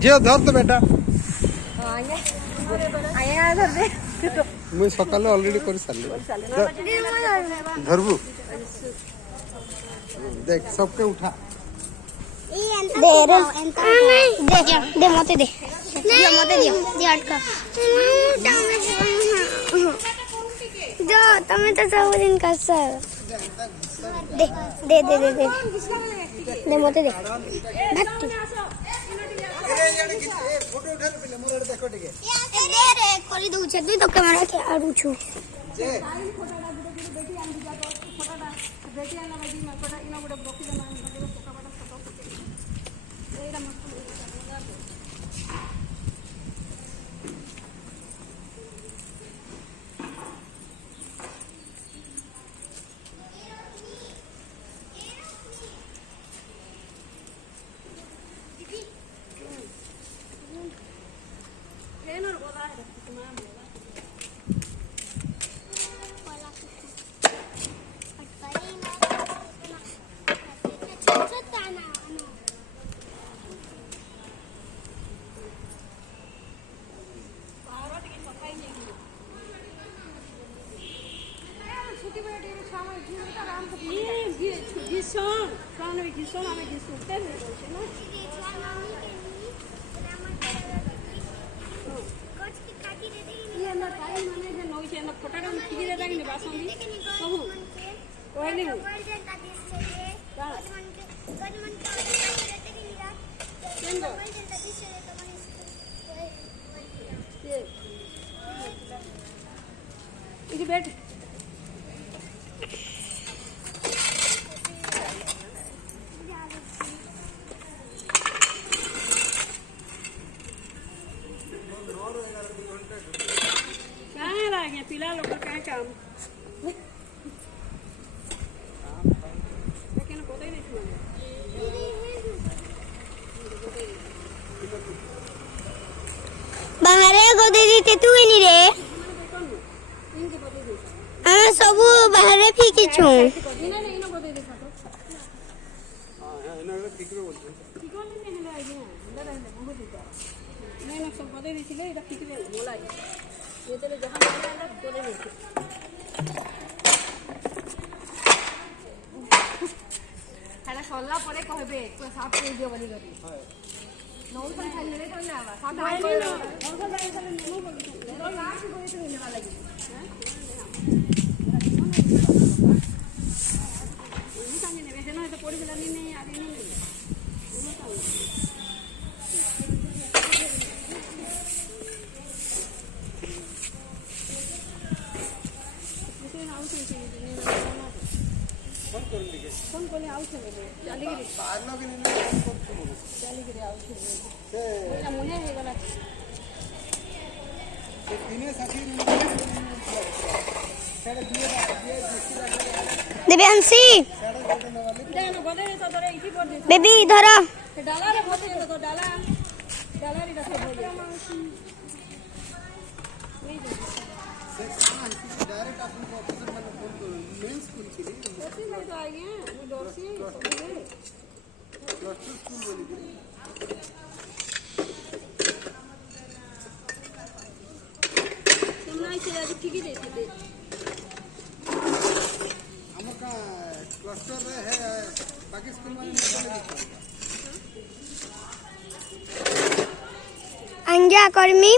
झील धर तो बेटा मुझे सकाल ऑलरेडी कर सारी धरबू देख सबके उठा दे मते दे मते दियो अटका जो तमें तो सब दिन कर सर दे दे दे दे दे दे मते दे भट्टी फोटो उठा ले मोर देखो टिके दे रे करी दउ छ तू तो कैमरा के आडू छु जे बैठ पिला लोग क्या काम बाहर गोदे दीते तू ही नहीं रे सब बाहर फेंकी छु सरला परे कहबे तो साफ कर दियो बोली गरी नौ सन खाली रे तो ना साफ कर नौ सन खाली नो बोली तो लास्ट कोई तो लेने वाला लगी ये सांगे ने वैसे ना तो पड़ी गला नहीं आदि नहीं फोन कोले आउछ ने चली गिरी पारना भी नहीं फोन करछु चली गिरी आउछ से ना मुने हे गला से तीने साथी साडे दिए दिव्यांशी देन गोदे तो तोरे इठी कर दे बेबी धरो डाला रे गोदे तो डाला रे रखे बोले डायरेक्ट अपन को ऑफिसर वाला फोन करो मेन स्कूल के लिए ओसी में तो आ गए वो डोरसी प्लस 2 स्कूल बोली थी तुमने इसे आज ठीक ही देते थे हमर का क्लस्टर है बाकी स्कूल में निकल अंजा कर्मी